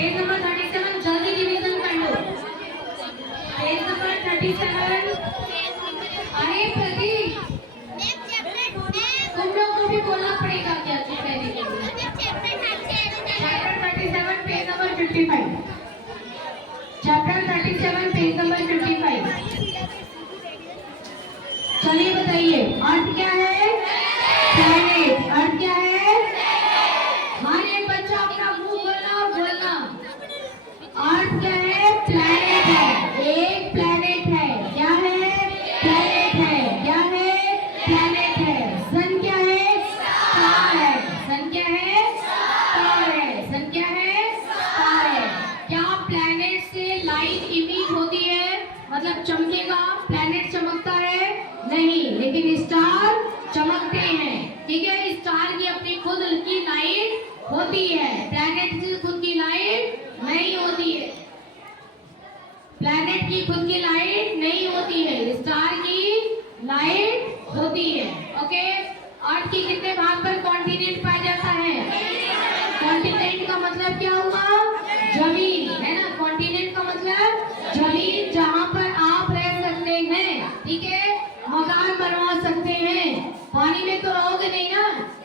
Page number 37 जल्दी revision कर लो। Page number 37। अरे प्रदीप, तुम लोग को भी बोलना पड़ेगा क्या चीज पहले के लिए। Chapter 37 page number 55। Chapter 37 page number 55। चलिए बताइए अर्थ क्या है? प्लैनेट। अर्थ क्या है? हर एक बच्चा अपना मुंह बोलना। अर्थ क्या है? प्लैनेट है। एक प्लैनेट है। क्या है? प्लैनेट है। क्या है? प्लैनेट है। सन क्या है? स्टार है। सन क्या है? स्टार है। सन क्या है? स्टार है। क्या प्लैनेट से लाइट इमिट होती है, मतलब चमकेगा? प्लैनेट चमकता है? नहीं, लेकिन स्टार चमकते हैं। ठीक है, स्टार की अपनी खुद की लाइट होती है, प्लैनेट की खुद की लाइट नहीं होती है। प्लैनेट की खुद की लाइट नहीं होती है, स्टार की लाइट होती है। ओके, अर्थ के कितने भाग पर कॉन्टिनेंट पाया जाता है? कॉन्टिनेंट का मतलब क्या हुआ? जमीन, है ना। कॉन्टिनेंट का मतलब जमीन जहां पर आप रह सकते हैं। ठीक है, मकान बनवा सकते हैं। पानी में तो रहोगे नहीं ना,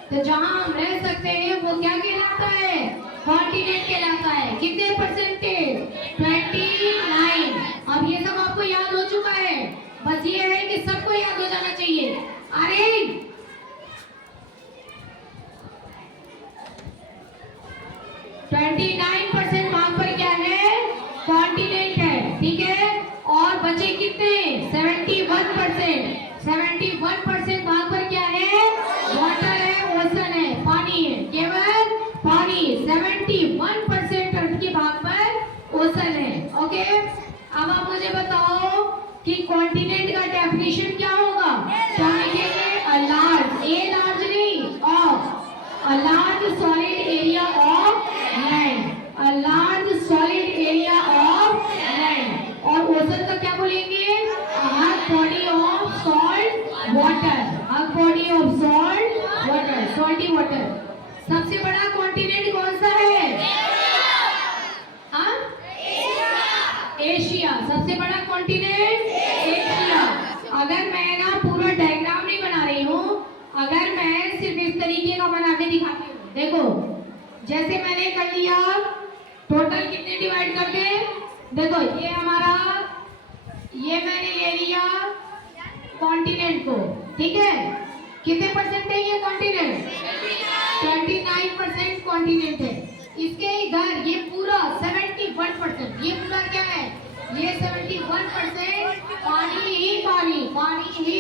तो जहां हम रह सकते हैं वो क्या कहलाता है? कॉन्टिनेंट कहलाता है। कितने परसेंटेज? 29। अब ये सब आपको याद हो चुका है, बस ये है कि सबको याद हो जाना चाहिए। अरे 29% भाग पर क्या है? कॉन्टिनेंट है। ठीक है, और बचे कितने? 71%। 71% भाग पर क्या है? वाटर है, ओशन है, पानी है, केवल पानी। 71% अर्थ के भाग पर ओशन है। ओके, अब आप मुझे बताओ कि कॉन्टिनेंट का डेफिनेशन क्या होगा? क्या लिखेंगे? अ लार्ज, ए लार्ज नहीं, of, a large solid area of land, a large solid area of land. और ओशन का क्या बोलेंगे? Her body of salt water, her body of salt water, salty water. सबसे बड़ा कॉन्टिनेंट कौन सा है? हाँ, एशिया। सबसे बड़ा कॉन्टिनेंट एशिया। अगर मैं ना पूरा डायग्राम नहीं बना रही हूँ, अगर मैं सिर्फ इस तरीके का बना के दिखाती हूँ, देखो जैसे मैंने कर लिया, टोटल कितने डिवाइड करके, देखो ये हमारा, ये मैंने ले लिया कॉन्टिनेंट को। ठीक है, कितने परसेंट है ये कॉन्टिनेंट? 29% कॉन्टिनेंट है। इसके इधर ये पूरा 71%, ये पूरा क्या है? ये 71% पानी ही पानी, पानी ही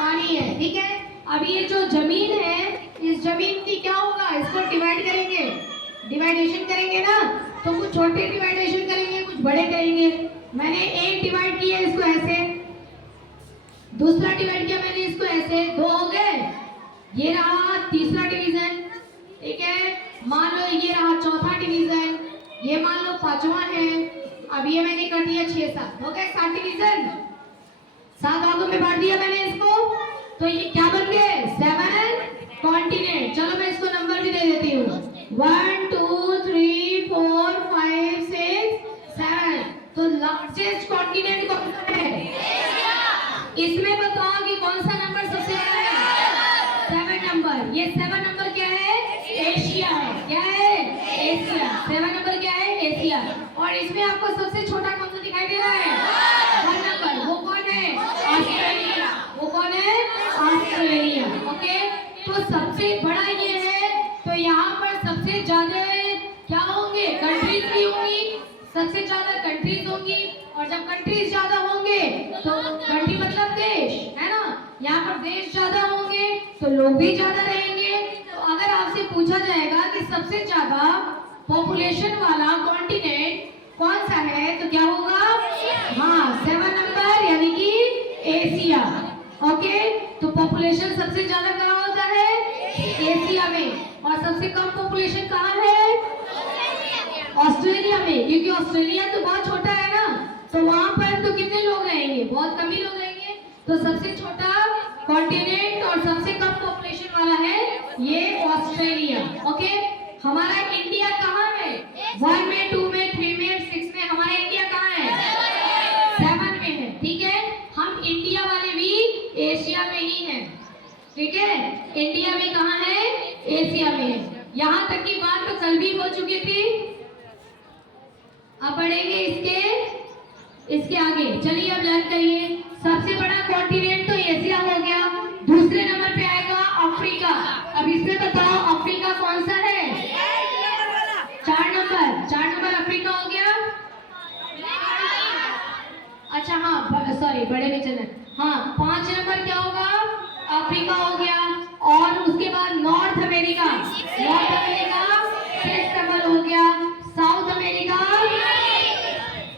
पानी है। ठीक है, अब ये जो जमीन है, इस जमीन की क्या होगा? इसको डिवाइड करेंगे, डिवाइडेशन करेंगे ना, तो कुछ छोटे डिवाइडेशन करेंगे, कुछ बड़े करेंगे। मैंने एक डिवाइड किया इसको ऐसे, दूसरा डिवाइड किया मैंने इसको ऐसे, दो हो गए। ये रहा तीसरा डिवीजन। ठीक है, मान लो ये रहा चौथा डिवीजन, ये मान लो पांचवा है। अब ये मैंने कर दिया 6-7, हो गए 7 डिवीजन। 7 भागों में बांट दिया मैंने इसको, तो ये क्या बन गए? 7 कॉन्टिनेंट। चलो मैं इसको नंबर भी दे देती हूँ, 1 2 3 4 5 6 7। तो लार्जेस्ट कॉन्टिनेंट कौन सा है? इसमें बताओ कि कौन सा नंबर सबसे बड़ा है? 7 नंबर। ये 7 नंबर क्या है? एशिया है। क्या है? एशिया। 7 नंबर क्या है? एशिया। और इसमें आपको सबसे छोटा कौन सा दिखाई दे रहा है? 1 नंबर। वो कौन है? ऑस्ट्रेलिया। वो कौन है? ऑस्ट्रेलिया। ओके, तो सबसे बड़ा ये है, तो यहाँ पर सबसे ज्यादा क्या होंगे? कंट्रीज भी होंगी, सबसे ज्यादा कंट्रीज होंगी। और जब कंट्रीज ज्यादा होंगे तो कंट्री मतलब देश, है ना, यहाँ पर देश ज्यादा होंगे तो लोग भी ज्यादा रहेंगे। तो अगर आपसे पूछा जाएगा कि सबसे ज्यादा पॉपुलेशन वाला कॉन्टिनेंट कौन सा है, तो क्या होगा? हाँ, 7 नंबर, यानी कि एशिया। ओके, तो पॉपुलेशन सबसे ज्यादा कहाँ होता है? एशिया में। और सबसे कम पॉपुलेशन कहाँ है? ऑस्ट्रेलिया में, क्योंकि ऑस्ट्रेलिया तो बहुत छोटा है ना, तो वहां पर तो कितने लोग रहेंगे? बहुत कम ही लोग रहेंगे। तो सबसे छोटा कॉन्टिनेंट और सबसे कम पॉपुलेशन वाला है ये ऑस्ट्रेलिया। ओके, हमारा इंडिया कहाँ है? 1 में 2 ठीक है, इंडिया में कहाँ है, एशिया में है। यहाँ तक की बात तो कल भी हो चुकी थी। अब बढ़ेंगे इसके आगे। चलिए अब लर्न करिए। सबसे बड़ा कॉन्टिनेंट तो एशिया हो गया, दूसरे नंबर पे आएगा अफ्रीका। अब इसमें बताओ अफ्रीका कौन सा है, 4 नंबर अफ्रीका हो गया। अच्छा हाँ सॉरी बड़े में चले, हाँ 5 नंबर क्या होगा, अफ्रीका हो गया। और उसके बाद नॉर्थ अमेरिका 6 नंबर हो गया। साउथ अमेरिका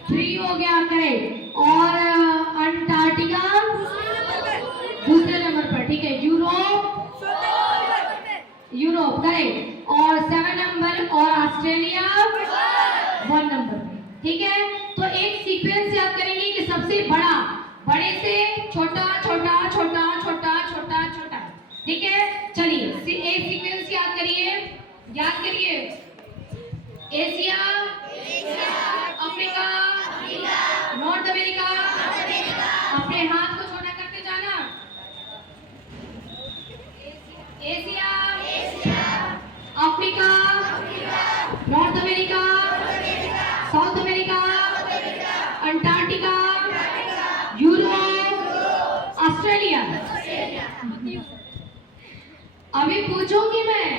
3 हो गया, करेक्ट। और अंटार्कटिका दूसरे नंबर पर, ठीक है। Europe correct. और 7 नंबर, और ऑस्ट्रेलिया 1 नंबर, ठीक है। तो एक सीक्वेंस याद करेंगे कि सबसे बड़ा, बड़े से छोटा छोटा छोटा छोटा छोटा छोटा, ठीक है। चलिए एक सीक्वेंस याद करिए। Asia, Africa, north America. अपने हाथ को छोटा करते जाना। Asia, Africa, north America, south America, Antarctica, Europe, Australia. अभी पूछूंगी मैं,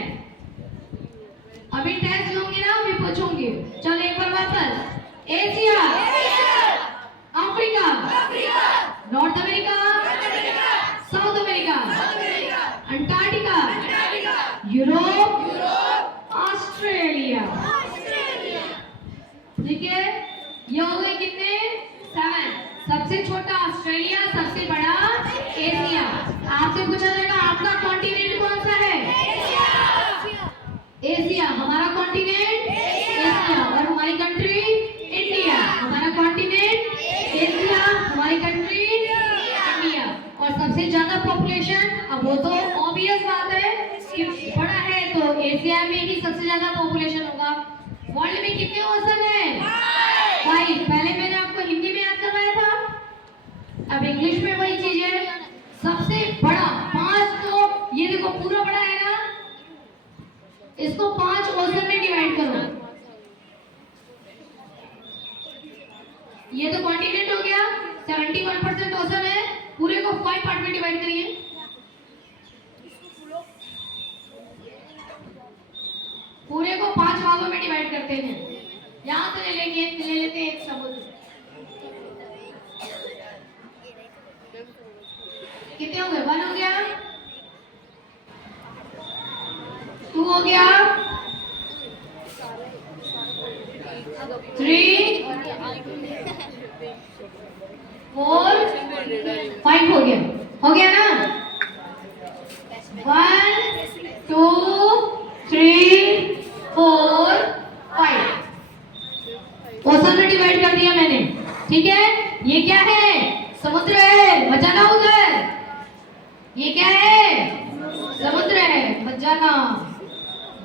अभी टेस्ट लूंगी ना, अभी पूछूंगी। चलो एक बार वापस। Asia, Africa, north America, south America, Antarctica, Europe, Australia, ठीक है। ये हो गए कितने, 7। सबसे छोटा ऑस्ट्रेलिया, सबसे बड़ा एशिया। आपसे पूछा जाएगा आपका कॉन्टिनेंट कौन सा है, एशिया। हमारा कॉन्टिनेंट एशिया। और हमारी कंट्री इंडिया। हमारा कॉन्टिनेंट एशिया, हमारी कंट्री इंडिया। और सबसे ज्यादा पॉपुलेशन, अब वो तो ऑब्वियस बात है कि बड़ा है तो एशिया में ही सबसे ज्यादा पॉपुलेशन होगा। वर्ल्ड में कितने ओशन है, 5। पहले मैंने आपको हिंदी में याद करवाया था, अब इंग्लिश में वही चीज है। सबसे बड़ा 5, तो ये देखो पूरा बड़ा है ना, इसको 5 ओशन में डिवाइड करो। ये तो कॉन्टिनेंट हो गया, 71% ओशन है। पूरे को 5 पार्ट में डिवाइड करिए। पूरे को 5 भागों में डिवाइड करते हैं। यहां से ले लेते हैं एक समुद्र। कितने हो गए, 1 हो गया, 2 हो गया, 3, 4, 5 हो गया ना। 1, 2, 3, 4, 5 ओशन में डिवाइड कर दिया मैंने, ठीक है। ये क्या है, समुद्र है, बचाना उधर। ये क्या है, समुद्र है, बचाना।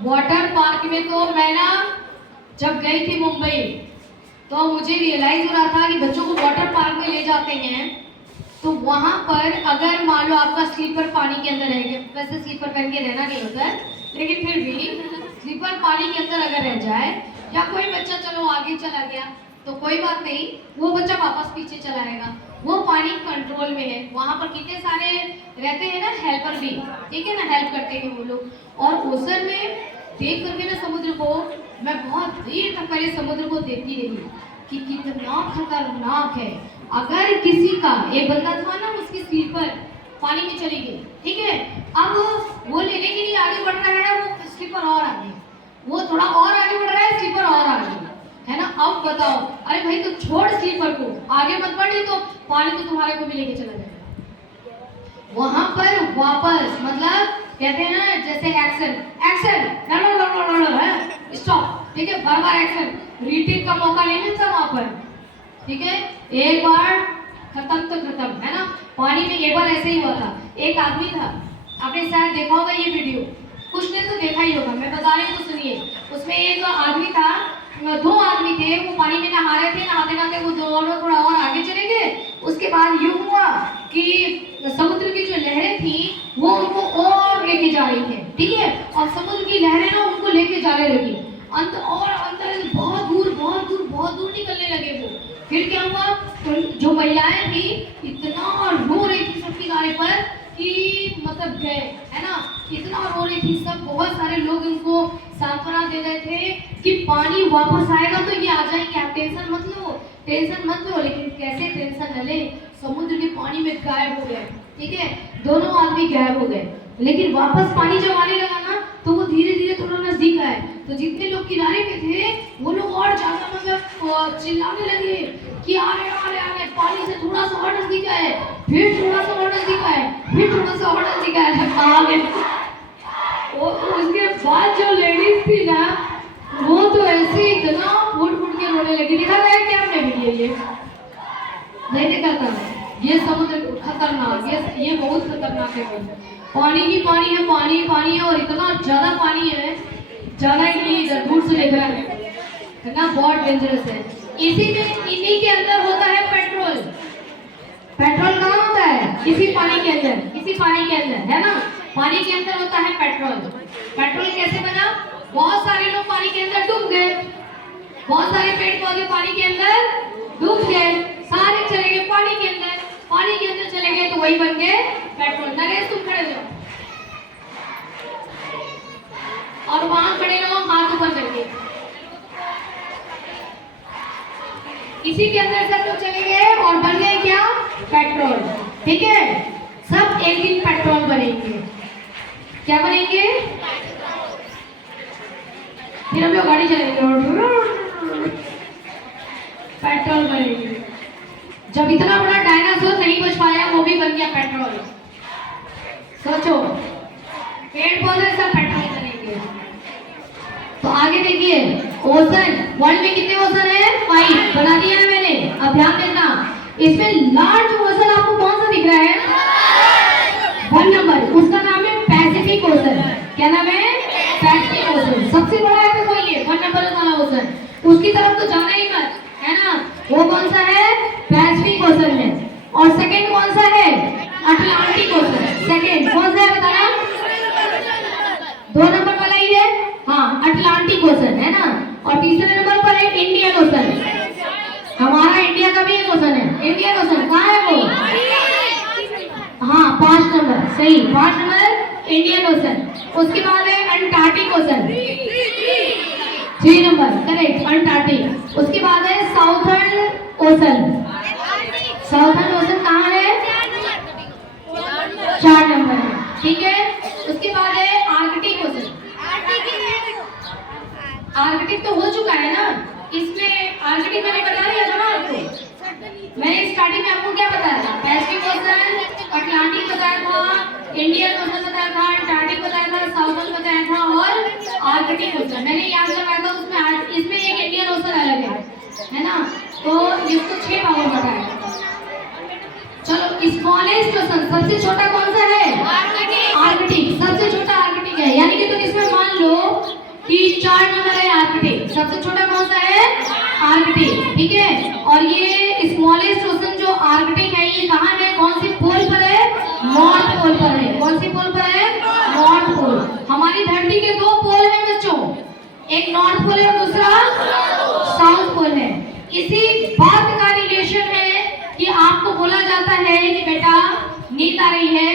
वाटर पार्क में तो मैं ना जब गई थी मुंबई, तो मुझे रियलाइज हो रहा था कि बच्चों को वाटर पार्क में ले जाते हैं तो वहां पर अगर मान लो आपका स्लीपर पानी के अंदर रह गया, वैसे स्लीपर पहन के रहना नहीं होता है, लेकिन फिर भी स्लीपर पानी के अंदर अगर रह जाए, या कोई बच्चा चलो आगे चला गया तो कोई बात नहीं, वो बच्चा वापस पीछे चलाएगा, वो पानी कंट्रोल में है। वहां पर कितने सारे रहते हैं ना हेल्पर भी, ठीक है ना, हेल्प करते हैं वो लोग। और ओशन में देख करके ना समुद्र को, मैं बहुत देर तक पहले समुद्र को देखती रही कि कितना खतरनाक है। अगर किसी का, एक बंदा था ना, उसकी स्लीपर पानी में चली गई, ठीक है, अब वो लेने के लिए आगे बढ़ रहा है, वो स्लीपर और आगे, वो थोड़ा और आगे बढ़ रहा है, स्लीपर और आगे, है ना। अब बताओ, अरे भाई तो छोड़ स्लीपर को, आगे मत बढ़, तो पानी तो तुम्हारे को भी लेके चला जाएगा। वहां पर वापस, मतलब कहते हैं ना जैसे एक्शन स्टॉप, ठीक है, बार एक्शन, रिपीट का मौका नहीं मिलता वहां पर, ठीक है। एक बार खत्म तो खत्म, है ना। पानी में एक बार ऐसे ही हुआ था, एक आदमी था, आपने शायद देखा होगा ये कुछ ने तो देखा ही होगा, मैं बता रही हूँ तो सुनिए। उसमें एक आदमी था, 2 आदमी आदमी थे वो पानी में नहा रहे थे, नहाते नहाते वो दोनों थोड़ा और आगे चले गए। उसके बाद यूं हुआ कि समुद्र की जो लहरें थी वो उनको और लेके जा रही थी, ठीक है, और समुद्र की लहरें ना उनको लेके जाने लगी अंदर बहुत दूर निकलने लगे वो। फिर क्या हुआ, तो जो महिलाएं थी इतना रो रही थी सबके किनारे पर कि मतलब गए, है ना, इतना रो रही थी सब। बहुत सारे लोग इनको सांत्वना दे रहे थे कि पानी वापस आएगा तो ये आ जाएंगे, आप टेंशन मत लो। लेकिन कैसे टेंशन न ले, समुद्र के पानी में गायब हो गए, ठीक है, दोनों आदमी गायब हो गए। लेकिन वापस पानी जब आने लगा ना तो वो धीरे धीरे थोड़ा नजदीक आए, तो जितने लोग किनारे पे थे वो लोग और ज्यादा मतलब चिल्लाने लगे कि आ रहे पानी से थोड़ा सा और नजदीक आए, फिर थोड़ा सा और नजदीक आए, फिर थोड़ा सा और नजदीक आए, आ गए। उसके बाद जो लेडीज थी ना वो तो ऐसे इतना फूट के रोने लगी। देखा था क्या आपने वीडियो? ये नहीं देखा था? ये समुद्र खतरनाक, ये बहुत खतरनाक है। पानी ही पानी है और इतना ज्यादा पानी है, ज्यादा ही इधर दूर से देख रहा है ना, बहुत डेंजरस है। इन्हीं के अंदर होता है पेट्रोल। पेट्रोल कहाँ होता है? इसी पानी के अंदर, है ना, पानी के अंदर होता है पेट्रोल। पेट्रोल कैसे बना? बहुत सारे लोग पानी के अंदर डूब गए, बहुत सारे पेड़ पौधे पानी के अंदर डूब गए, सारे चले गए पानी के अंदर चले गए, तो वही बन गए पेट्रोल। नरेश तुम खड़े हो और वहां खड़े रहो, हाथ ऊपर करके। इसी के अंदर सब लोग चले गए और बन गए क्या? पेट्रोल, ठीक है। सब एक दिन पेट्रोल बनेंगे। क्या बनेंगे? फिर हम लोग गाड़ी चलेंगे, पेट्रोल बनेंगे। जब इतना बड़ा डायनासोर नहीं बच पाया वो भी बन गया पेट्रोल। सोचो, पेड़ पौधे सब पेट्रोल बनेंगे। तो आगे देखिए, ओशन, वर्ल्ड में कितने ओशन है? 5 बता दिया है मैंने, अब ध्यान देना। इसमें लार्ज ओशन आपको कौन सा दिख रहा है? 1 नंबर, उसका नाम है पैसिफिक ओशन। क्या नाम है? Pacific ocean. सबसे बड़ा है तो ये 1 नंबर वाला ओशन, उसकी तरफ तो जाना ही मत, है ना। वो कौन सा है? पैसिफिक ओशन है। और सेकंड कौन सा है? Atlantic ocean. सेकंड कौन सा है बताना? 2 नंबर वाला ही है, हाँ, अटलांटिक ओशन, है ना। और तीसरे नंबर पर है इंडियन ओशन। हमारा इंडिया का भी एक ओशन है, इंडियन ओशन। कहाँ है वो? हाँ, 5 नंबर, सही, 5 नंबर इंडियन ओशन। उसके बाद है Antarctic ocean, 3 number, correct, Antarctic. उसके बाद है साउथर्न ओशन। साउथर्न ओशन कहाँ है? 4 नंबर, ठीक है। उसके बाद है आर्कटिक ओशन। आर्कटिक तो हो चुका है ना, इसमें आर्कटिक मैंने बता दिया था ना आपको। मैंने स्टार्टिंग में आपको क्या बताया था? पैसिफिक ओशन, अटलांटिक बताया था, इंडियन ओशन बताया था, अंटार्कटिक बताया था, साउथर्न बताया था और आर्कटिक ओशन मैंने याद करवाया था। उसमें इसमें एक इंडियन ओशन अलग है ना, तो इसको 6 भागों में बताया। चलो, स्मॉलेस्ट ओशन, सबसे छोटा कौन सा है? आर्कटिक, सबसे छोटा आर्कटिक है। यानी कि तुम इसमें मान लो कि 4 नंबर है आर्कटिक, सबसे छोटा कौन सा है? आर्कटिक, ठीक है। और ये स्मॉलेस्ट ओशन जो आर्कटिक है ये कहाँ है? कौन सी पोल पर है? नॉर्थ पोल पर है। कौन सी पोल पर है? North pole. हमारी धरती के 2 पोल हैं बच्चों, एक नॉर्थ पोल है और दूसरा साउथ पोल है। इसी बात का रिलेशन है कि आपको बोला जाता है कि बेटा नींद आ रही है,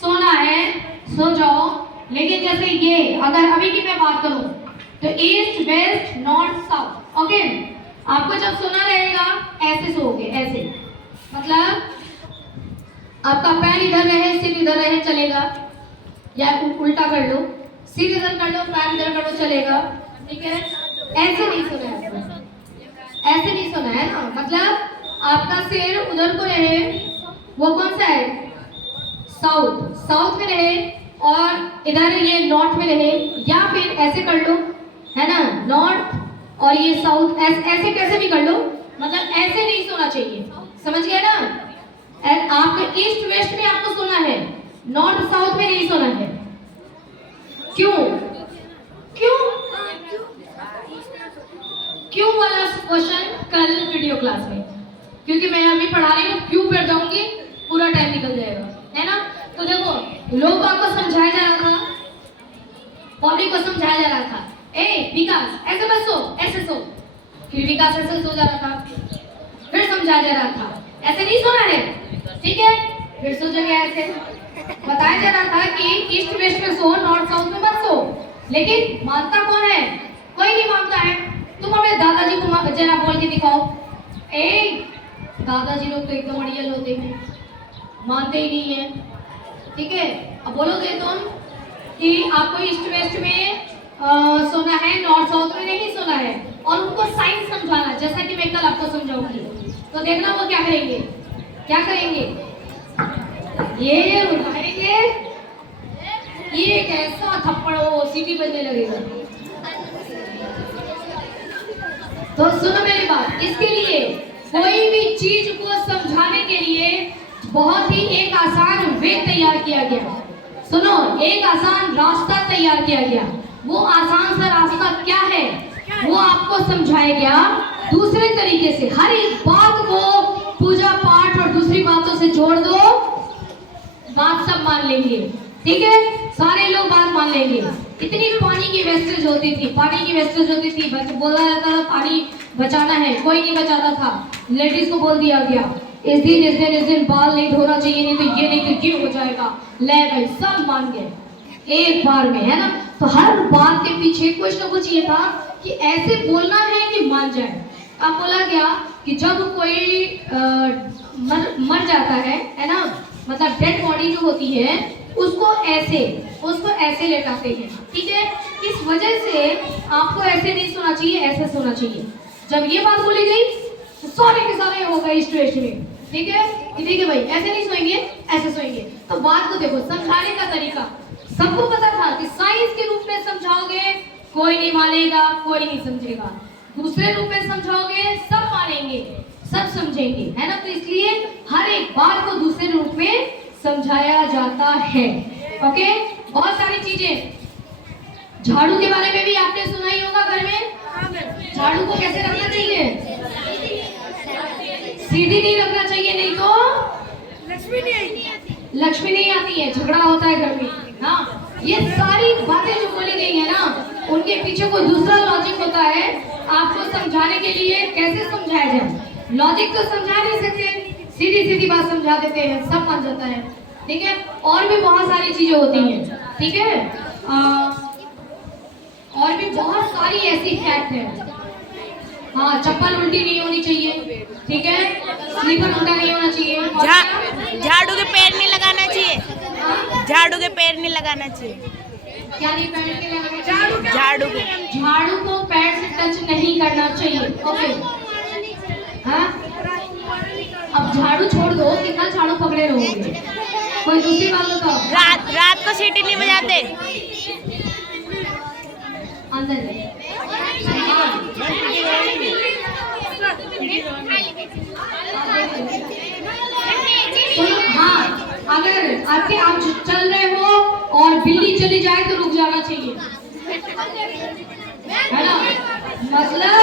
सोना है, सो जाओ। लेकिन जैसे ये अगर अभी की मैं बात करूं तो east west north south, okay, आपको जब सोना रहेगा ऐसे सोओगे, ऐसे, मतलब आपका पैर इधर रहे, सिर इधर रहे, चलेगा, या उल्टा कर लो, सिर इधर कर लो, पैर इधर कर लो, चलेगा, ठीक है। ऐसे नहीं सोना है आपको, ऐसे नहीं सोना है ना, मतलब आपका सिर उधर को रहे, वो कौन सा है? साउथ में रहे, और इधर ये नॉर्थ में रहे, या फिर ऐसे कर लो, है ना, नॉर्थ और ये साउथ, ऐसे कैसे भी कर लो, मतलब ऐसे नहीं सोना चाहिए, समझ गए ना। आपके ईस्ट वेस्ट में आपको सोना है, नॉर्थ साउथ में नहीं सोना है। क्यों? क्यों वाला क्वेश्चन कल वीडियो क्लास में, क्योंकि मैं अभी पढ़ा रही हूँ, क्यों पर जाऊंगी पूरा टाइम निकल जाएगा, है ना। तो देखो लोग आपको समझाया जा रहा था, पब्लिक को समझाया जा रहा था, ए विकास ऐसे मत सो, ऐसे सो। फिर विकास ऐसे सो जा रहा था, फिर समझाया जा रहा था ऐसे नहीं सोना है, ठीक है। फिर सो जगह ऐसे बताया जा रहा था कि ईस्ट वेस्ट में सो, नॉर्थ साउथ में मत सो। लेकिन मानता कौन है? कोई नहीं मानता है। तुम अपने दादाजी को जरा बोल के दिखाओ। ए दादाजी लोग तो एकदम अड़ियल होते हैं, मानते ही नहीं है, ठीक है। अब बोलोगे तुम कि आपको ईस्ट वेस्ट में सोना है, नॉर्थ साउथ में नहीं सोना है, और उनको साइंस समझाना, जैसा कि मैं कल आपको समझाऊंगी। तो देखना वो क्या करेंगे, क्या करेंगे, ये उठाएंगे, ये एक ऐसा थप्पड़ वो सीटी बजने लगेगा। तो सुनो मेरी बात, इसके लिए कोई भी चीज को समझाने के लिए बहुत ही एक आसान वे तैयार किया गया। सुनो, एक आसान रास्ता तैयार किया गया। वो आसान सा रास्ता क्या है, वो आपको समझाया गया दूसरे तरीके से। हर एक बात को पूजा पाठ और दूसरी बातों से जोड़ दो, बात सब मान लेंगे, ठीक है। सारे लोग बात मान लेंगे। इतनी पानी की वेस्टेज होती थी, पानी की वेस्टेज होती थी, बोला जाता था पानी बचाना है, कोई नहीं बचाता था। लेडीज को बोल दिया गया इस दिन बाल नहीं धोना चाहिए, नहीं तो ये हो जाएगा। ले भाई सब मान गए एक बार में, है ना। तो हर बात के पीछे कुछ ना कुछ ये था कि ऐसे बोलना है कि मान जाए। अब बोला गया कि जब कोई मर जाता है ना, मतलब डेड बॉडी जो होती है उसको ऐसे लेटाते हैं, ठीक है। इस वजह से आपको ऐसे नहीं सोना चाहिए, ऐसे सोना चाहिए। जब ये बात बोली गई तो सारे के सारे हो गए स्ट्रेस में, ठीक है कि ठीक है भाई ऐसे नहीं सोएंगे, ऐसे सोएंगे। तो बात को देखो, समझाने का तरीका सबको पता था कि साइंस के रूप में समझाओगे कोई नहीं मानेगा, कोई नहीं समझेगा। दूसरे रूप में समझाओगे सब मानेंगे, सब समझेंगे, है ना। तो इसलिए हर एक बात को दूसरे रूप में समझाया जाता है, ओके। बहुत सारी चीजें, झाड़ू के बारे में भी आपने सुना ही होगा घर में। झाड़ू को कैसे रखना चाहिए? सीधी नहीं रखना चाहिए, नहीं तो लक्ष्मी नहीं आती है, झगड़ा होता है घर में। हाँ, ये सारी बातें जो बोली गई है ना, उनके पीछे कोई दूसरा लॉजिक होता है। आपको समझाने के लिए कैसे समझाया जाए, लॉजिक तो समझा नहीं सकते, सीधी सीधी बात समझा देते हैं, सब मान जाता है, ठीक है। और भी बहुत सारी चीजें होती हैं, ठीक है। और भी बहुत सारी ऐसी फैक्ट है। हाँ, चप्पल उल्टी नहीं होनी चाहिए, ठीक है, स्लीपर उल्टा नहीं होना चाहिए, झाड़ू के पैर नहीं लगाना चाहिए, झाड़ू के पैर नहीं लगाना चाहिए। क्या नहीं, पैर के लगाना चाहिए? झाड़ू को पैर से टच नहीं करना चाहिए, ओके। हाँ, अब झाड़ू छोड़ दो, कितना झाड़ू पकड़े रहोगे। कोई दूसरी बात बताओ। रात को सीटी नहीं बजाते अंदर। हाँ, अगर आप चल रहे हो और बिल्ली चली जाए तो रुक जाना चाहिए, है ना। मतलब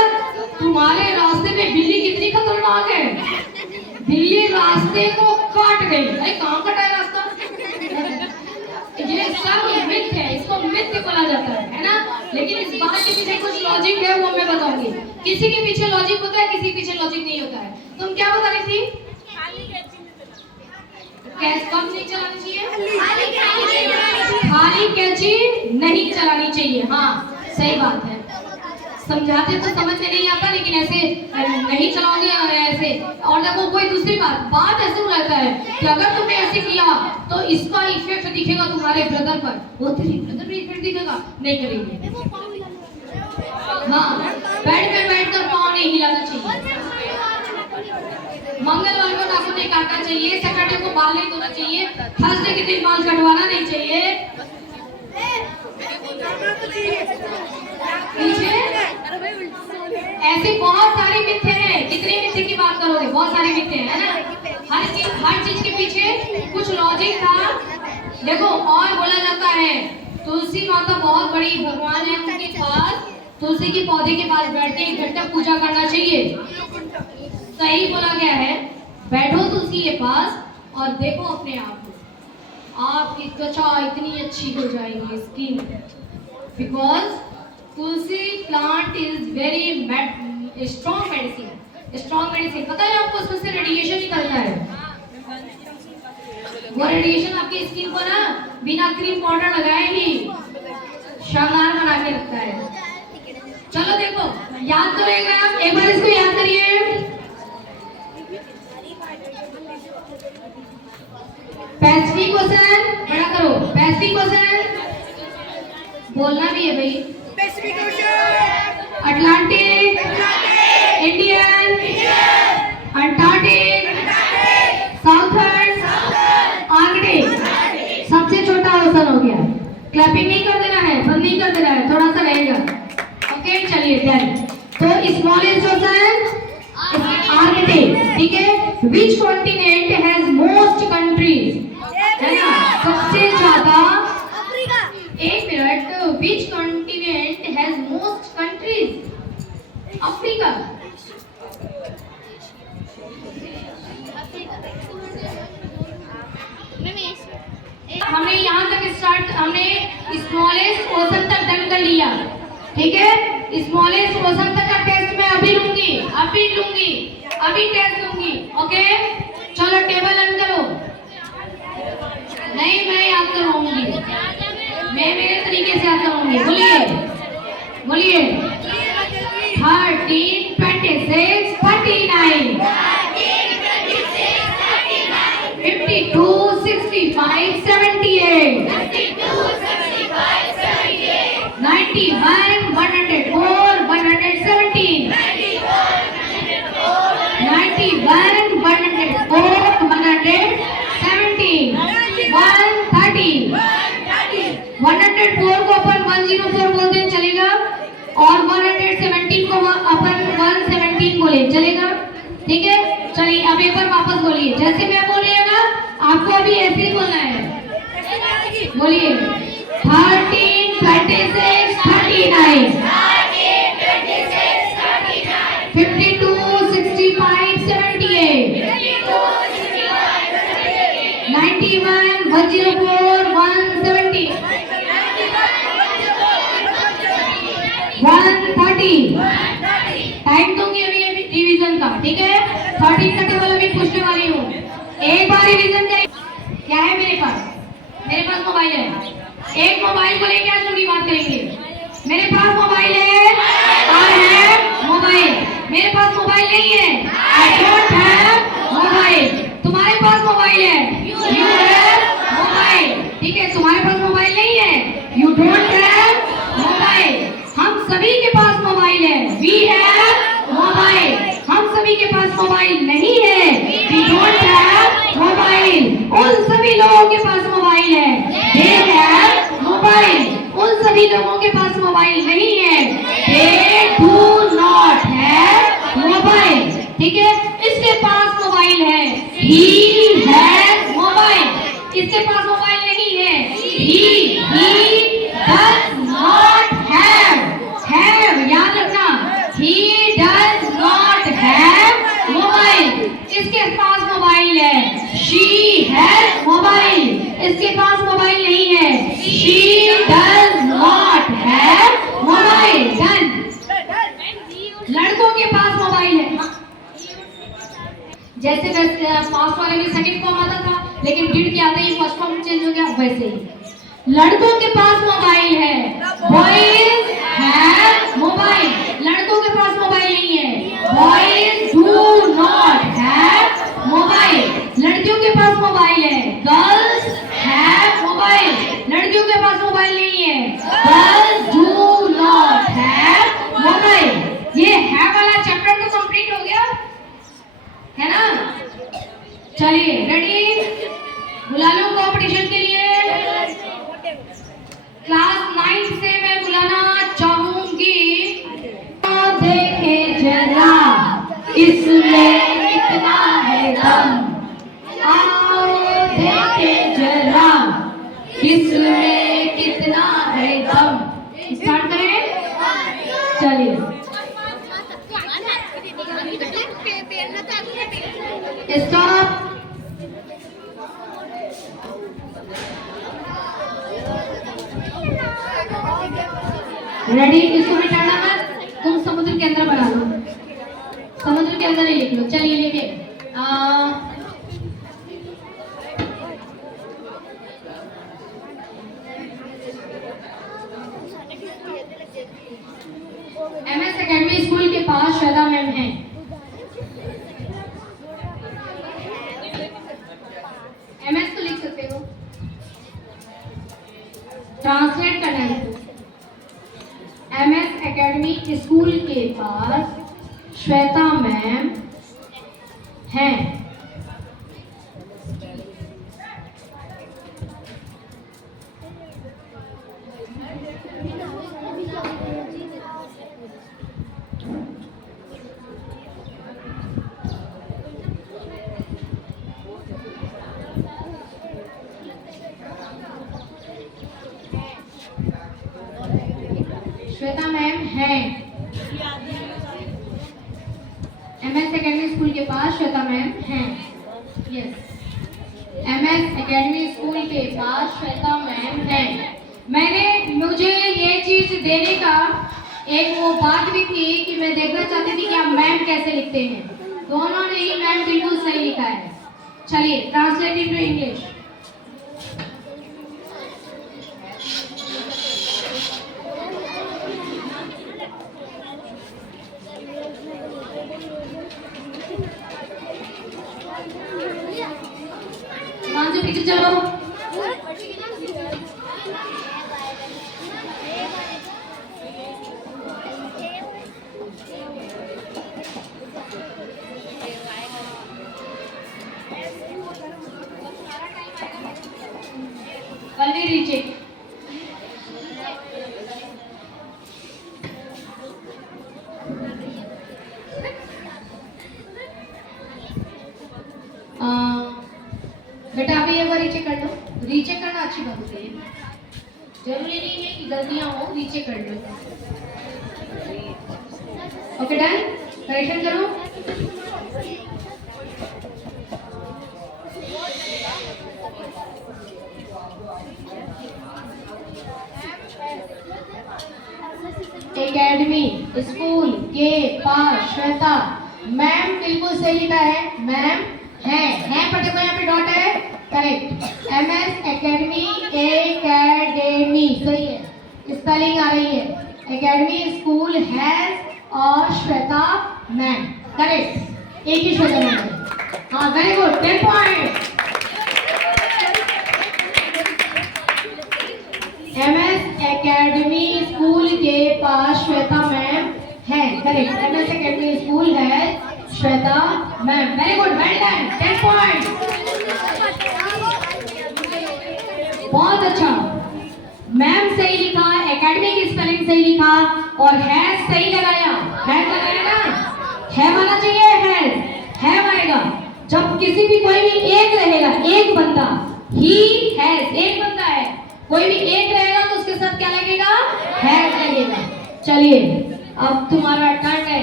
तुम्हारे रास्ते में बिल्ली कितनी खतरनाक है, बिल्ली रास्ते को काट गई। अरे कहाँ कटा है रास्ता? ये सब मिथ है, इसको मिथ बोला जाता है ना। लेकिन इस बात के पीछे कुछ लॉजिक है, वो मैं बताऊंगी। किसी के पीछे लॉजिक होता है, किसी के पीछे लॉजिक नहीं होता है। तुम क्या बता रही थी? कब नहीं चलानी चाहिए? खाली कैंची नहीं चलानी चाहिए। हाँ, सही बात है। समझाते तो समझ में नहीं आता, लेकिन ऐसे नहीं चलाओगे ऐसे। और देखो कोई दूसरी बात ऐसे रहता है कि अगर तुमने ऐसे किया तो इसका इफेक्ट दिखेगा तुम्हारे ब्रदर पर, वो तेरे ब्रदर पे इफेक्ट दिखेगा, नहीं करेंगे। हाँ, बेड पे बैठकर पाँव नहीं हिलाना चाहिए, मंगलवार को नाखून नहीं काटना चाहिए, सैटरडे को बाल नहीं धोना चाहिए, थर्सडे के दिन बाल कटवाना नहीं चाहिए। ऐसी बहुत सारी मिथ्ये हैं। कितनी मिथ्ये की बात करोगे, बहुत सारी मिथ्ये है ना। हर चीज के पीछे कुछ लॉजिक था। देखो, और बोला जाता है तुलसी माता बहुत बड़ी भगवान है, उनके पास तुलसी के पौधे के पास बैठ के 1 घंटा पूजा करना चाहिए। सही बोला गया है। बैठो तुलसी के पास और देखो अपने आप को, आपकी त्वचा इतनी अच्छी हो जाएगी, skin, because Tulsi plant is very strong medicine. Strong medicine पता है आपको, उसमें से रेडिएशन निकलता है। वो रेडिएशन आपकी स्किन को ना बिना क्रीम पाउडर लगाए ही शानदार बना के रखता है। चलो देखो, याद करेगा आप, एक बार इसको याद करिए। पैसिफिक ओशन, बड़ा करो, पैसिफिक ओशन बोलना भी है भाई। Pacific ocean, Atlantic, Indian, Antarctic, southern, Arctic. सबसे छोटा ओशन हो गया। क्लैपिंग नहीं कर देना है, बंद नहीं कर देना है, थोड़ा सा रहेगा। ओके चलिए डन। तो स्मॉलेस्ट ओशन आर्कटिक, ठीक है। Which continent has most countries, है ना, सबसे ज्यादा। अफ्रीका। एक minute, which continent has most countries? Africa. हमने यहाँ तक स्टार्ट, हमने स्मॉलेस्ट ओशन तक डन कर लिया, ठीक है। स्मॉलेस्ट ओशन तक का टेस्ट मैं अभी लूंगी, अभी टेस्ट लूंगी। ओके चलो टेबल रन करो। नहीं मैं याद करवाऊंगी, मैं मेरे तरीके से याद करवाऊंगी। बोलिए 13, 26, 39, 52, 65, 78, 91, 104, 117, 91, 104, 117, 130, 104 को अपन 104 बोलते हैं, चलेगा। और 117 को अपन 117 बोले, चलेगा, ठीक है। चलिए अब एक बार वापस बोलिए, जैसे मैं बोलिएगा आपको अभी ऐसे ही बोलना है। बोलिए 13, 26, 39, 52, 65, 78, 91, 104, 117, 130। टाइम दूंगी अभी रिवीजन का, ठीक है। 13 का टेबल अभी पूछने वाली हूँ, एक बार रिवीजन करें। क्या है मेरे पास मोबाइल है। एक मोबाइल को लेकर आज थोड़ी बात करेंगे। मेरे पास मोबाइल है, आई हैव मोबाइल। मेरे पास मोबाइल नहीं है, आई डोंट हैव मोबाइल। तुम्हारे पास मोबाइल है, यू हैव मोबाइल, ठीक है। तुम्हारे पास मोबाइल नहीं है, यू डोंट हैव मोबाइल। हम सभी के पास मोबाइल है, वी हैव मोबाइल। हम सभी के पास मोबाइल नहीं है, वी डोंट हैव मोबाइल। उन सभी लोगों के पास मोबाइल है, दे हैव मोबाइल। उन सभी लोगों के पास मोबाइल नहीं है, they do not have mobile, ठीक है। इसके पास मोबाइल है, ही हैज मोबाइल। इसके पास मोबाइल नहीं है, ही डज नॉट हैव। याद रखना, he does not have mobile. इसके पास मोबाइल है, she has मोबाइल। इसके पास मोबाइल नहीं है, she does not have mobile. Done. लड़कों के पास मोबाइल है, जैसे पास्ट वाले में सेकंड फॉर्म आता था, लेकिन डिड के आते ही फर्स्ट फॉर्म चेंज हो गया, वैसे ही लड़कों के पास मोबाइल है, बॉयज हैव मोबाइल। लड़कों के पास मोबाइल नहीं है, boys do not have mobile. लड़कियों के पास मोबाइल है, गर्ल्स हैव मोबाइल। लड़कियों के पास मोबाइल नहीं है, girls do not have mobile. ये है वाला चैप्टर तो कंप्लीट हो गया है ना। चलिए रेडी, बुला लो कंपटीशन के लिए। क्लास 9 से मैं बुलाना चाहूंगी। देखे जरा इसमें कितना है दम, आओ देखे जरा इसमें कितना है दम। स्टार्ट करें। स्टॉप। रेडी, इसको मिटाना मत, तुम समुद्र के अंदर बना लो, समुद्र के अंदर ही लिख लो। चलिए लिखे MS एकेडमी स्कूल के पास श्वेता मैम है। MS तो लिख सकते हो, ट्रांसलेट करना है। MS एकेडमी स्कूल के पास श्वेता मैम हैं। श्वेता मैम हैं। MS एकेडमी स्कूल के पास श्वेता मैम हैं। यस, MS एकेडमी स्कूल के पास श्वेता मैम हैं। मुझे ये चीज देने का एक वो बात भी थी कि मैं देखना चाहती थी कि आप मैम कैसे लिखते हैं, तो उन्होंने ही मैम बिल्कुल सही लिखा है। चलिए ट्रांसलेट इनटू इंग्लिश। मांझू पीछे चलो। Only recheck. बेटा अभी एक बार रीचेक कर लो। रीचेक करना अच्छी बात होती है, जरूरी नहीं है कि गलतियां हो, रीचेक कर लो। ओके डन, करेक्शन करो। एकेडमी स्कूल के पास श्वेता मैम बिल्कुल सही लिखा है, मैम है पर देखो यहाँ पे डॉट है, करेक्ट। MS एकेडमी एकेडमी सही है, स्पेलिंग आ रही है। एकेडमी स्कूल हैज और श्वेता मैम करेक्ट, एक ही श्वेता मैम है। हाँ very good, 10 point. MS academy school के पास श्वेता मैम है, करेक्ट। MS एकेडमी स्कूल है Shweta ma'am, very good, well done, 10 point. बहुत अच्छा, मैम सही लिखा, एकेडमी की स्पेलिंग सही लिखा और है सही लगाया। है लगाया ना, है माना चाहिए, है आएगा। जब किसी भी कोई भी एक रहेगा, एक बंदा, ही हैज, एक बंदा है, कोई भी एक रहेगा तो उसके साथ क्या लगेगा, हैज लगेगा। चलिए अब तुम्हारा टर्न है,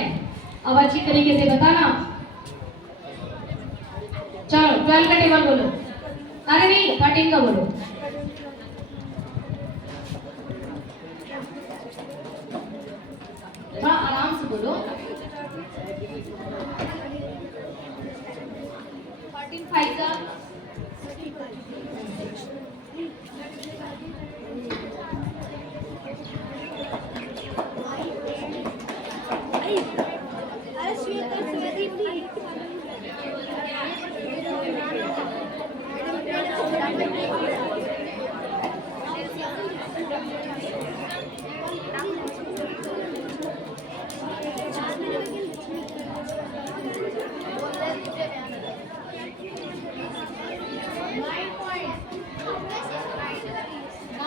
अब अच्छी तरीके से बताना। चलो 12 का टेबल बोलो, अरे नहीं 13 का बोलो। थोड़ा आराम से बोलो। 13 5 का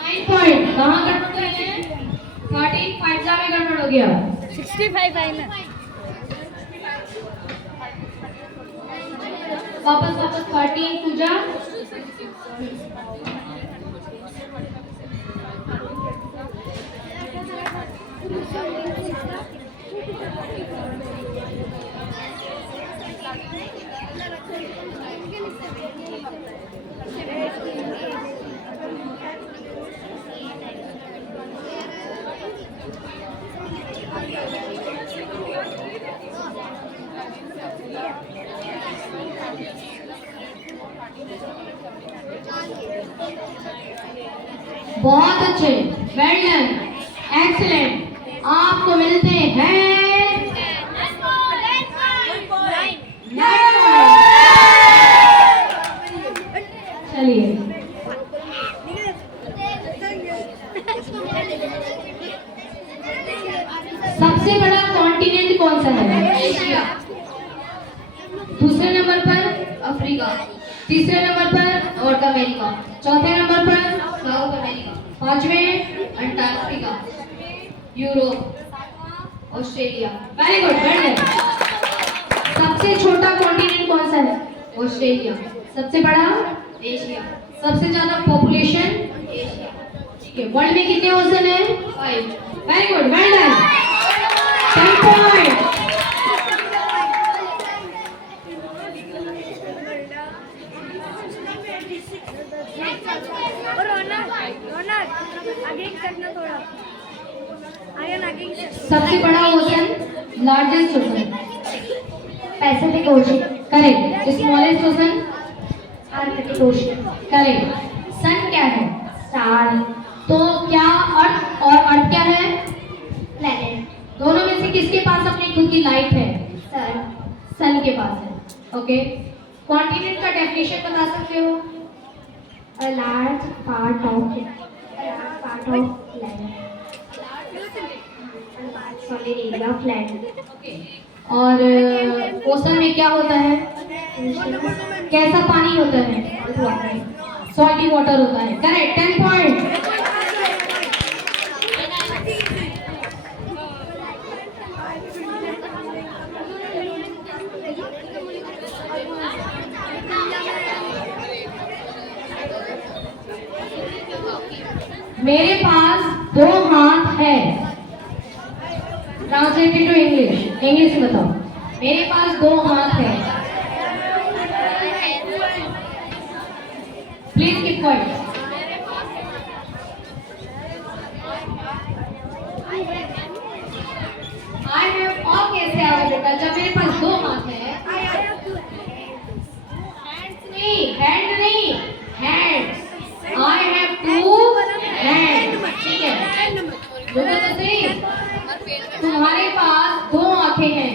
9 पॉइंट कहाँ गड़बड़ है? 13 5 में गड़बड़ हो गया। 65 आई ना, वापस 13 पूजा। बहुत अच्छे, वेल डन, एक्सीलेंट। आपको मिलते हैं 9 चलिए सबसे बड़ा कॉन्टिनेंट कौन सा है? एशिया। दूसरे नंबर पर अफ्रीका, तीसरे नंबर पर नॉर्थ अमेरिका, चौथे नंबर पर साउथ अमेरिका, पांचवें Antarctica, Europe, Australia. Very good, very good. सबसे छोटा कॉन्टिनेंट कौन सा है? ऑस्ट्रेलिया। सबसे बड़ा? एशिया। सबसे ज्यादा पॉपुलेशन? एशिया। ठीक है, वर्ल्ड में कितने ओशन है? 5। Very good, well done, 10 point. सबसे बड़ा ocean, largest ocean? Pacific Ocean. Correct. Smallest ocean? Arctic Ocean. Correct. Sun क्या है? स्टार। तो क्या अर्थ और अर्थ क्या है? प्लैनेट। दोनों में से किसके पास अपनी खुद की लाइट है? सन। सन के पास है। ओके, कॉन्टिनेंट का डेफिनेशन बता सकते हो? A large part of land. Solid area of land. और ओशन में क्या होता है? कैसा पानी होता है? सॉल्टी वाटर होता है। Correct, 10 point. मेरे पास 2 हाथ है। ट्रांसलेटेड टू इंग्लिश, इंग्लिश में बताओ। मेरे पास 2 हाथ है। Please keep quiet. I have, और कैसे आएगा बेटा जब मेरे पास 2 हाथ है? हैंड नहीं, हैंड्स। I have 2 hand. ठीक है, बोलो तो सही। तुम्हारे पास 2 आंखें हैं।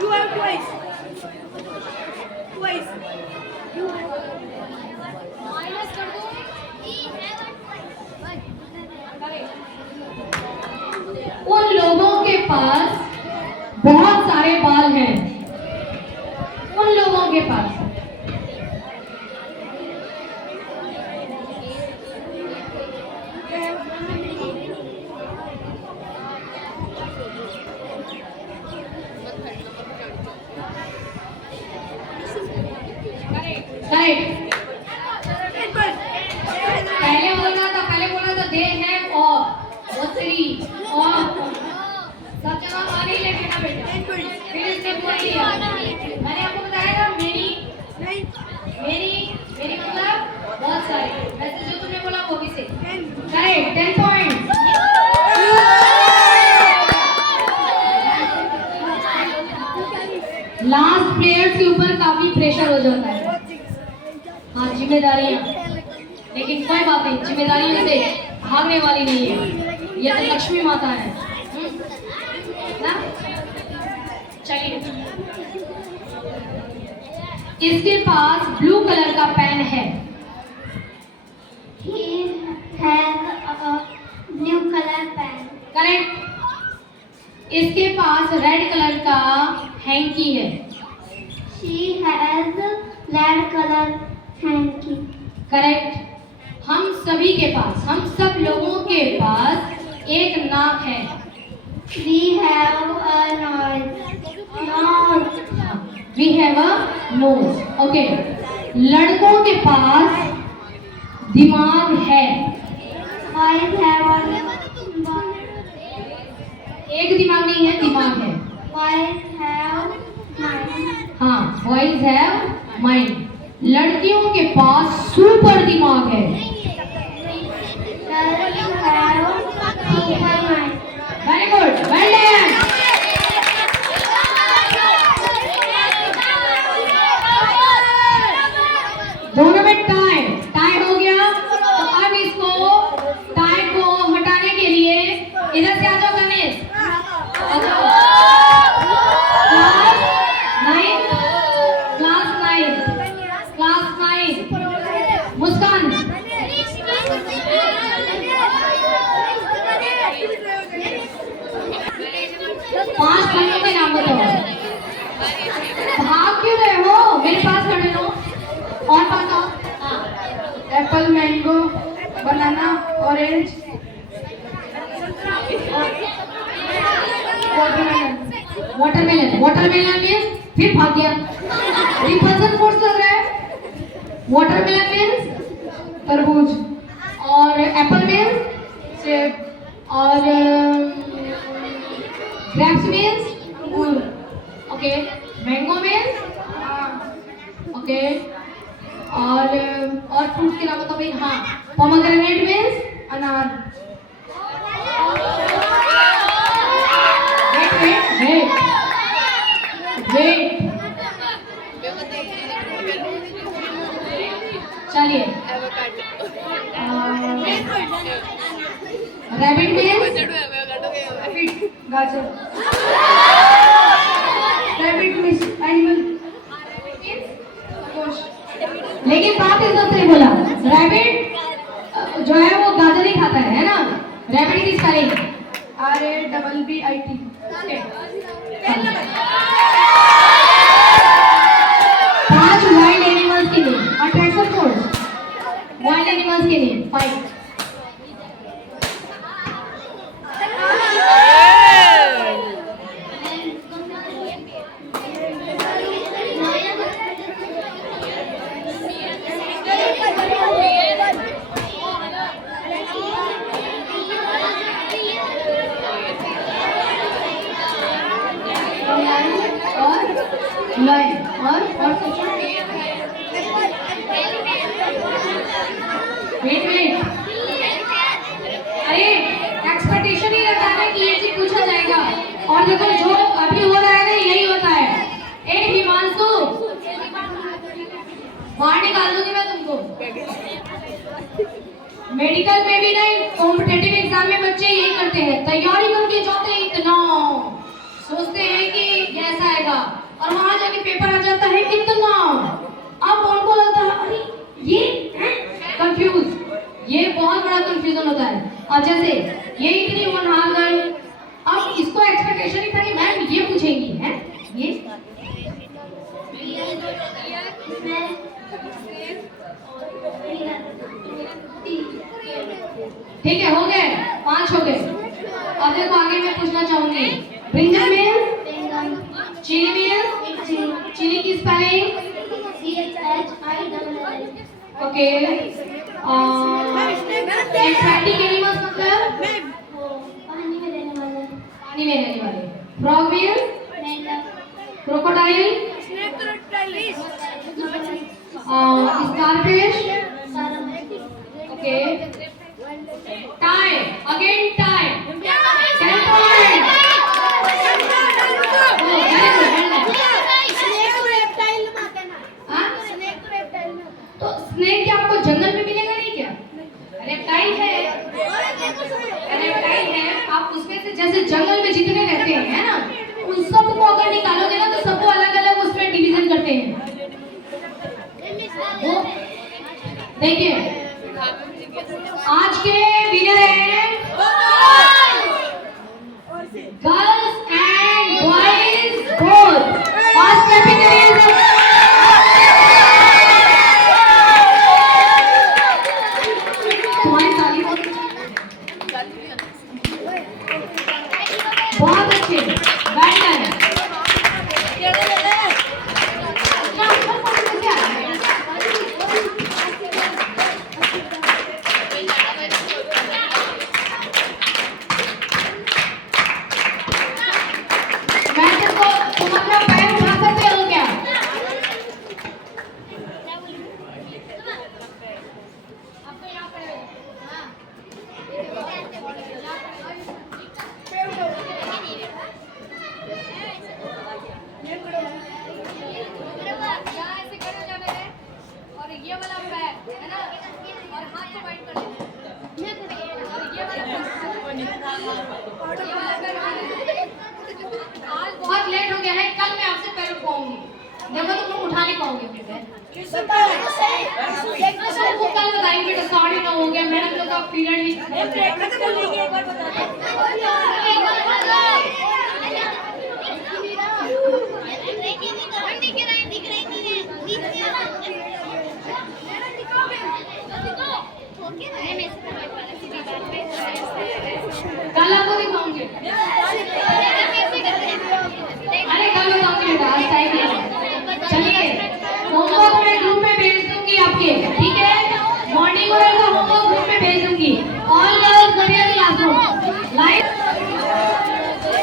You have twice. Twice. उन लोगों के पास बहुत सारे बाल हैं। उन लोगों के पास राइट। पहले बोला था दे है और 3 और सब जगह आ नहीं लेके ना बेटा। फिर इसने बोल दिया, मैंने आपको बताया था मेरी मतलब बहुत सारे। वैसे जो तुमने बोला वो भी से राइट। 10 पॉइंट। लास्ट प्लेयर के ऊपर काफी प्रेशर हो जाता है। हाँ, जिम्मेदारियां, लेकिन कोई बात नहीं, जिम्मेदारियों से भागने वाली नहीं है। ये तो लक्ष्मी माता है ना। चलिए, इसके पास ब्लू कलर का पेन है। He has a blue color pen. Correct. इसके पास रेड कलर का हैंकी है। She has red color hanky. Correct. हम सभी के पास, हम सब लोगों के पास एक नाक है। We have a nose. We have a nose. Okay. लड़कों के पास दिमाग है। Boys have a एक दिमाग नहीं है, दिमाग है। boys have mind. हाँ, बॉयज हैव माइंड। लड़कियों के पास सुपर दिमाग है। Girls have super mind. Very good, well done. दोनों में जाओ गणेश आ जाओ क्लास 9 मुस्कान पांच फलों के नाम बताओ भाग क्यों रहे हो मेरे पास खड़े हो और बताओ Apple mango banana orange watermelon means फिर भाग गया रिपल्सन फोर्स लग रहा है वाटरमेलन मीन्स तरबूज और एप्पल मीन्स सेब और ग्रेप्स मीन्स अंगूर ओके मैंगो मीन्स ओके और फ्रूट्स के नाम बताओ भाई हाँ पोमेग्रेनेट मीन्स अनार वेट चलिए रैबिट मीन्स गाजर रैबिट मीन्स एनिमल लेकिन बात इज्जत से बोला रैबिट जो है वो गाजर ही खाता है ना रैबिट की स्पेलिंग RABBIT पांच वाइल्ड एनिमल्स के लिए अट्रैक्शन फोर्स वाइल्ड एनिमल्स के लिए 5 लाइन और सोचो वेट अरे एक्सपेक्टेशन ही रहता है कि ये चीज पूछा जाएगा और देखो जो अभी हो रहा है ना यही होता है ए हिमांशु बाहर निकाल दूंगी मैं तुमको मेडिकल में भी नहीं कॉम्पिटिटिव एग्जाम में बच्चे यही करते हैं तैयारी करके जाते हैं इतना सोचते हैं कि ऐसा आएगा और वहां जाके पेपर आ जाता है इतना अब उनको लगता है अरे ये कंफ्यूज ये बहुत बड़ा कंफ्यूजन होता है और जैसे ये इतनी होनहार गई अब इसको एक्सपेक्टेशन ही था कि मैम ये पूछेंगी हैं ये ठीक है हो गए 5 हो गए अब देखो आगे मैं पूछना चाहूंगी brinjal means chilli means chilli की स्पेलिंग ओके एक्वाटिक एनिमल्स मतलब पानी में रहने वाले frog means crocodile starfish okay time again time 10 point तो स्नेक क्या आपको जंगल में मिलेगा नहीं क्या रेप्टाइल है आप उसमें से जैसे जंगल में जितने रहते हैं है ना उन सबको अगर निकालोगे ना तो सबको अलग अलग उसमें डिवीजन करते हैं वो देखिए आज के विनर हैं girls and boys both first category तुम्हारी ताली बहुत अच्छे वेल डन तुम अपना पैर उठा सकते हो क्या देखो तुम लोग उठा नहीं पाओगे फिर सर वो कल बताएंगे बेटा 9:30 हो गया मैडम लोग का पीरियड भी